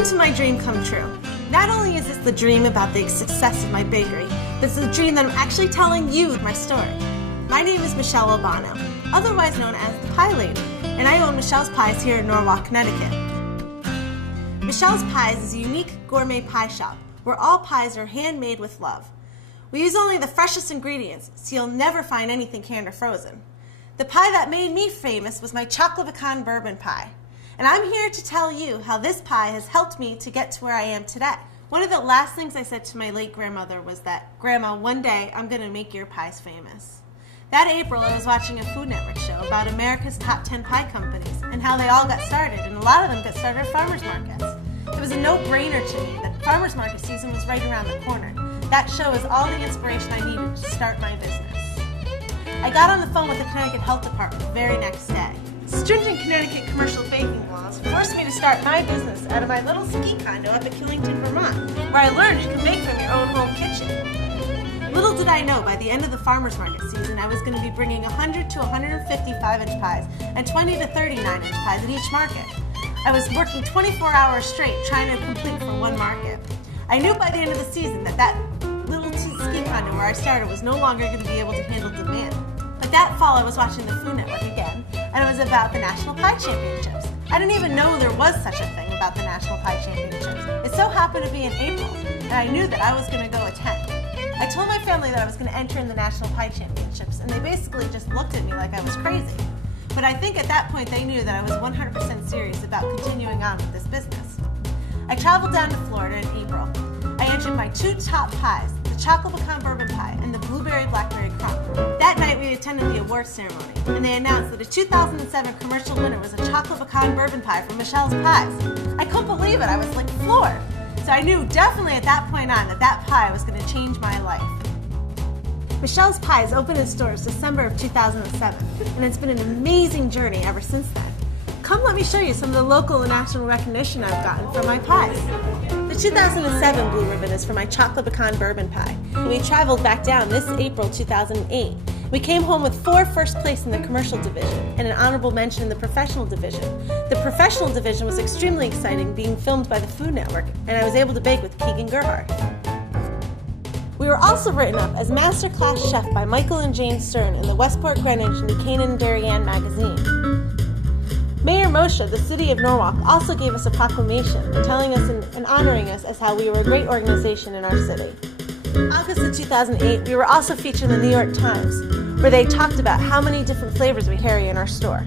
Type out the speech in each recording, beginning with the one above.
Welcome to my dream come true. Not only is this the dream about the success of my bakery, but it's the dream that I'm actually telling you my story. My name is Michele Albano, otherwise known as the Pie Lady, and I own Michele's Pies here in Norwalk, Connecticut. Michele's Pies is a unique gourmet pie shop where all pies are handmade with love. We use only the freshest ingredients, so you'll never find anything canned or frozen. The pie that made me famous was my chocolate pecan bourbon pie. And I'm here to tell you how this pie has helped me to get to where I am today. One of the last things I said to my late grandmother was that, "Grandma, one day I'm going to make your pies famous." That April, I was watching a Food Network show about America's top 10 pie companies and how they all got started, and a lot of them got started at farmers markets. It was a no-brainer to me that farmers market season was right around the corner. That show was all the inspiration I needed to start my business. I got on the phone with the Connecticut Health Department the very next day. Stringent Connecticut commercial baking laws forced me to start my business out of my little ski condo up at Killington, Vermont, where I learned you can bake from your own home kitchen. Little did I know, by the end of the farmers market season, I was going to be bringing 100 to 150 5-inch pies and 20 to 30 9-inch pies at each market. I was working 24 hours straight trying to complete for one market. I knew by the end of the season that little ski condo where I started was no longer going to be able to handle demand. But that fall I was watching the Food Network again, and it was about the National Pie Championships. I didn't even know there was such a thing about the National Pie Championships. It so happened to be in April, and I knew that I was going to go attend. I told my family that I was going to enter in the National Pie Championships, and they basically just looked at me like I was crazy. But I think at that point they knew that I was 100% serious about continuing on with this business. I traveled down to Florida in April. I entered my two top pies, the chocolate pecan bourbon pie and the blueberry blackberry crumb. That night we attended the awards ceremony, and they announced that a 2007 commercial winner was a chocolate pecan bourbon pie from Michele's Pies. I couldn't believe it. I was like floored. So I knew definitely at that point on that pie was going to change my life. Michele's Pies opened its doors December of 2007, and it's been an amazing journey ever since then. Come let me show you some of the local and national recognition I've gotten from my pies. The 2007 Blue Ribbon is for my chocolate pecan bourbon pie. We traveled back down this April 2008. We came home with 4 first place in the commercial division and an honorable mention in the professional division. The professional division was extremely exciting, being filmed by the Food Network, and I was able to bake with Keegan Gerhardt. We were also written up as Masterclass Chef by Michael and Jane Stern in the Westport Greenwich and New Canaan Darien magazine. Mayor Moshe, the city of Norwalk, also gave us a proclamation telling us and honoring us as how we were a great organization in our city. August of 2008, we were also featured in the New York Times, where they talked about how many different flavors we carry in our store.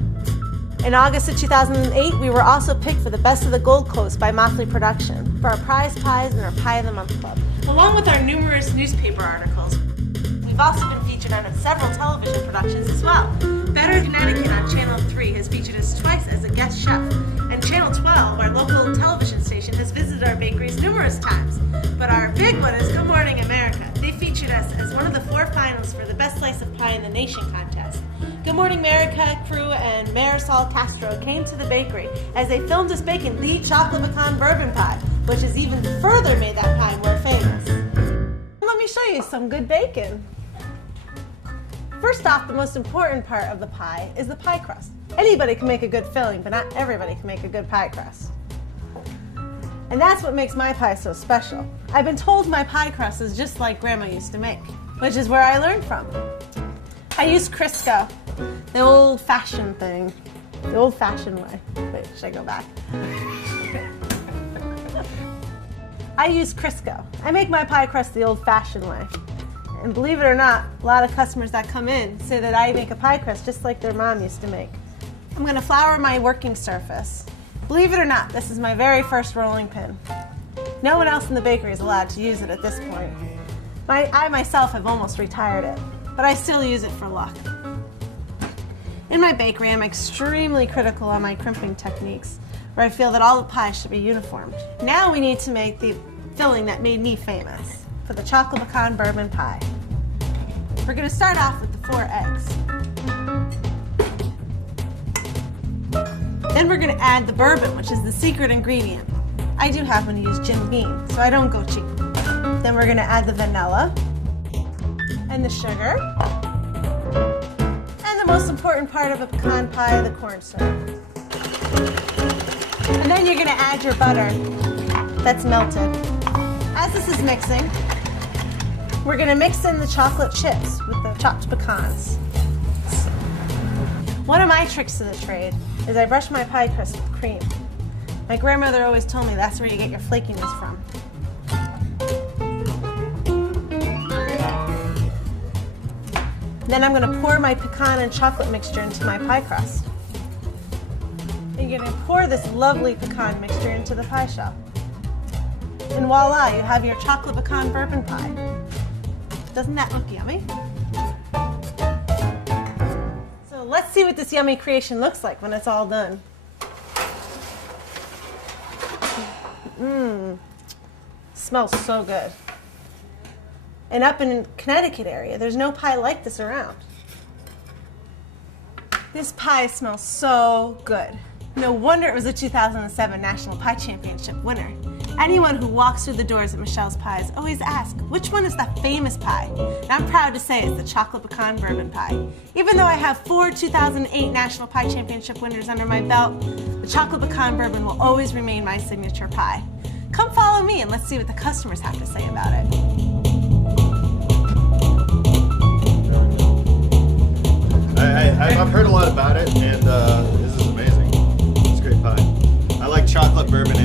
In August of 2008, we were also picked for the Best of the Gold Coast by Motley Production for our prize pies and our Pie of the Month Club. Along with our numerous newspaper articles, we've also been featured on several television productions as well. Better Connecticut on Channel 3 has featured us twice as a guest chef, and Channel 12, our local television station, has visited our bakeries numerous times. But our big one is Good Morning America. They featured us as one of the 4 finalists for the Best Slice of Pie in the Nation contest. Good Morning America crew and Marisol Castro came to the bakery as they filmed us baking the chocolate pecan bourbon pie, which has even further made that pie more famous. Let me show you some good bacon. First off, the most important part of the pie is the pie crust. Anybody can make a good filling, but not everybody can make a good pie crust. And that's what makes my pie so special. I've been told my pie crust is just like Grandma used to make, which is where I learned from. I use Crisco, the old-fashioned thing, the old-fashioned way. Wait, should I go back? I use Crisco. I make my pie crust the old-fashioned way. And believe it or not, a lot of customers that come in say that I make a pie crust just like their mom used to make. I'm going to flour my working surface. Believe it or not, this is my very first rolling pin. No one else in the bakery is allowed to use it at this point. I myself have almost retired it, but I still use it for luck. In my bakery, I'm extremely critical on my crimping techniques, where I feel that all the pies should be uniform. Now we need to make the filling that made me famous for the chocolate pecan bourbon pie. We're going to start off with the 4 eggs. Then we're going to add the bourbon, which is the secret ingredient. I do happen to use Jim Beam, so I don't go cheap. Then we're going to add the vanilla and the sugar. And the most important part of a pecan pie, the cornstarch. And then you're going to add your butter. that's melted. As this is mixing, we're gonna mix in the chocolate chips with the chopped pecans. One of my tricks to the trade is I brush my pie crust with cream. My grandmother always told me that's where you get your flakiness from. Then I'm gonna pour my pecan and chocolate mixture into my pie crust. And you're gonna pour this lovely pecan mixture into the pie shell. And voila, you have your chocolate pecan bourbon pie. Doesn't that look yummy? So let's see what this yummy creation looks like when it's all done. Mmm, smells so good. And up in Connecticut area, there's no pie like this around. This pie smells so good. No wonder it was a 2007 National Pie Championship winner. Anyone who walks through the doors at Michelle's Pies always asks, which one is that famous pie? And I'm proud to say it's the chocolate pecan bourbon pie. Even though I have 4 2008 National Pie Championship winners under my belt, the chocolate pecan bourbon will always remain my signature pie. Come follow me and let's see what the customers have to say about it. I've heard a lot about it, and this is amazing. It's a great pie. I like chocolate bourbon